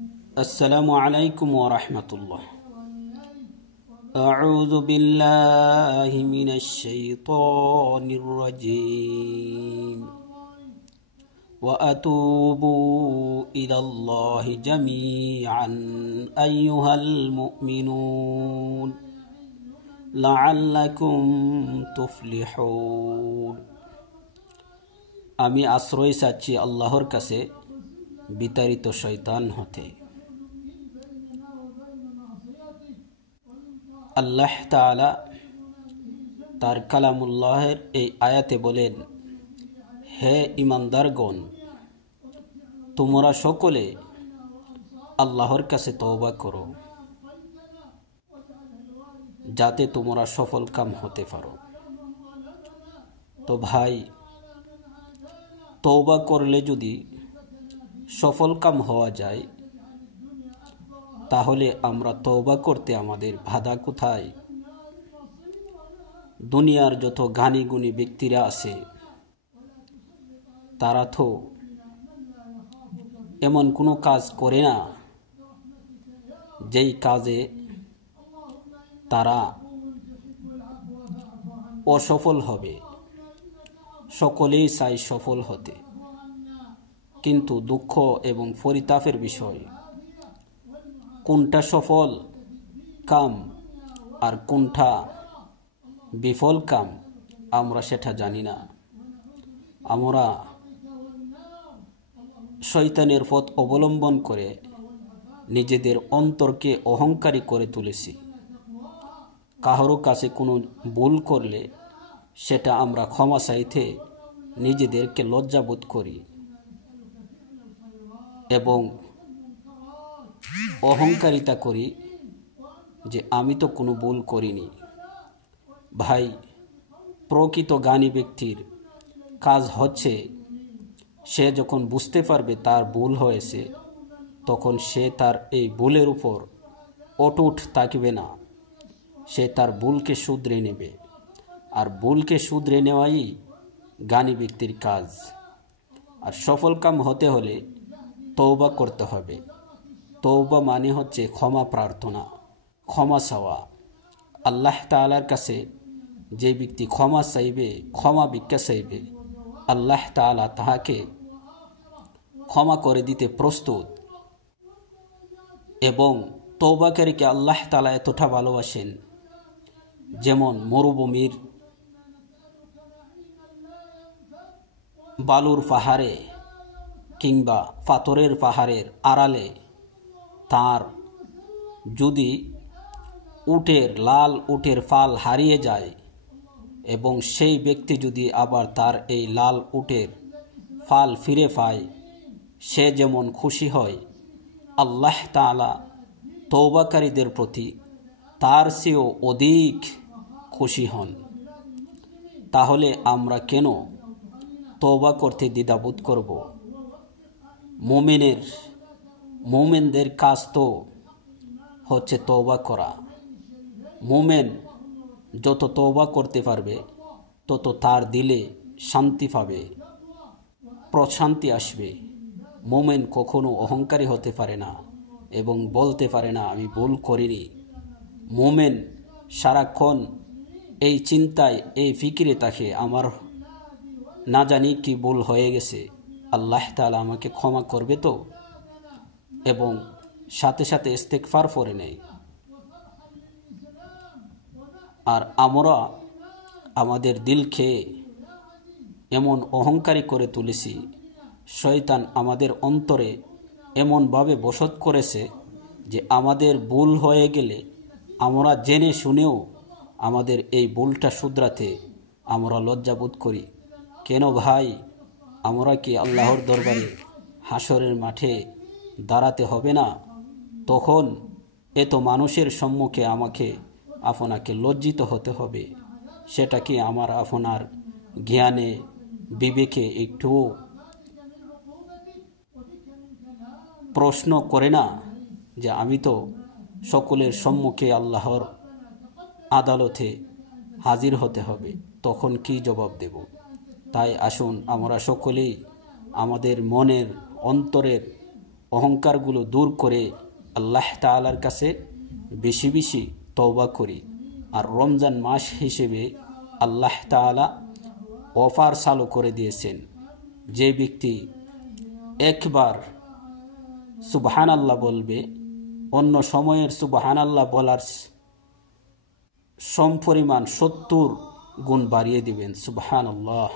السلام عليكم ورحمة الله. أعوذ بالله من الشيطان الرجيم. وأتوبوا إلى الله جميعا أيها المؤمنون لعلكم تفلحون. আমি আশ্রয় চাচ্ছি আল্লাহর কাছে বিতাড়িত শয়তান হতে। আল্লাহ তাআলা তার কালামুল্লাহের এই আয়াতে বলেন, হে ঈমানদারগণ, তোমরা সকলে আল্লাহর কাছে তওবা করো যাতে তোমরা সফলকাম হতে পারো। তো ভাই, তওবা করলে যদি সফলকাম হওয়া যায়, তাহলে আমরা তওবা করতে আমাদের বাধা কোথায়? দুনিয়ার যত জ্ঞানী গুণী ব্যক্তিরা আছে, তারা তো এমন কোনো কাজ করে না যেই কাজে তারা অসফল হবে। সকলেই চায় সফল হতে, কিন্তু দুঃখ এবং পরিতাপের বিষয়, কোনটা সফল কাম আর কোনটা বিফল কাম আমরা সেটা জানি না। আমরা শয়তানের পথ অবলম্বন করে নিজেদের অন্তরকে অহংকারী করে তুলেছি। কারো কাছে কোনো ভুল করলে সেটা আমরা ক্ষমা চাইতে নিজেদেরকে লজ্জাবোধ করি এবং অহংকারিতা করি যে আমি তো কোনো ভুল করিনি। ভাই, প্রকৃত জ্ঞানী ব্যক্তির কাজ হচ্ছে, সে যখন বুঝতে পারবে তার ভুল হয়েছে, তখন সে তার এই ভুলের উপর অটুট থাকবে না। সে তার ভুলকে শুধরে নেবে, আর ভুলকে শুধরে নেওয়াই জ্ঞানী ব্যক্তির কাজ। আর সফলকাম হতে হলে তওবা করতে হবে। তওবা মানে হচ্ছে ক্ষমা প্রার্থনা, ক্ষমা চাওয়া। আল্লাহ তাআলার কাছে যে ব্যক্তি ক্ষমা চাইবে, ক্ষমা ভিক্ষা চাইবে, আল্লাহ তাআলা তাহাকে ক্ষমা করে দিতে প্রস্তুত। এবং তওবাকারীকে আল্লাহ তাআলা এতটা ভালোবাসেন, যেমন মরুভূমির বালুর পাহাড়ে কিংবা পাথরের পাহাড়ের আড়ালে তার যদি লাল উটের ফাল হারিয়ে যায় এবং সেই ব্যক্তি যদি আবার তার এই লাল উটের ফাল ফিরে পায়, সে যেমন খুশি হয়, আল্লাহ তাআলা তওবাকারীদের প্রতি তার চেয়েও অধিক খুশি হন। তাহলে আমরা কেন তওবা করতে দ্বিধাবোধ করব? মুমিনদের কাজ তো হচ্ছে তওবা করা। মুমিন যত তওবা করতে পারবে, তত তার দিলে শান্তি পাবে, প্রশান্তি আসবে। মুমিন কখনো অহংকারী হতে পারে না এবং বলতে পারে না আমি ভুল করিনি। মুমিন সারাক্ষণ এই চিন্তায়, এই ফিকিরে থাকে, আমার না জানি কি ভুল হয়ে গেছে, আল্লাহ তাআলা আমাকে ক্ষমা করবে তো, এবং সাথে সাথে ইস্তেগফার পড়ে নেয়। আর আমরা আমাদের দিলকে এমন অহংকারী করে তুলেছি, শয়তান আমাদের অন্তরে এমনভাবে বসত করেছে যে আমাদের ভুল হয়ে গেলে আমরা জেনে শুনেও আমাদের এই ভুলটা শুধরাতে আমরা লজ্জাবোধ করি। কেন ভাই, আমরা কি আল্লাহর দরবারে হাসরের মাঠে দাঁড়াতে হবে না? তখন এত মানুষের সম্মুখে আপনাকে লজ্জিত হতে হবে। সেটা কি আমার আপনার জ্ঞানে বিবেকে একটু প্রশ্ন করে না যে আমি তো সকলের সম্মুখে আল্লাহর আদালতে হাজির হতে হবে, তখন কি জবাব দেব? তাই আসুন আমরা সকলেই আমাদের মনের অন্তরের অহংকারগুলো দূর করে আল্লাহ তাআলার কাছে বেশি বেশি তওবা করি। আর রমজান মাস হিসেবে আল্লাহ তাআলা অফার চালু করে দিয়েছেন, যে ব্যক্তি একবার সুবহানাল্লাহ বলবে অন্য সময়ের সুবহানাল্লাহ বলার সমপরিমাণ 70 গুণ বাড়িয়ে দিবেন। সুবহানাল্লাহ।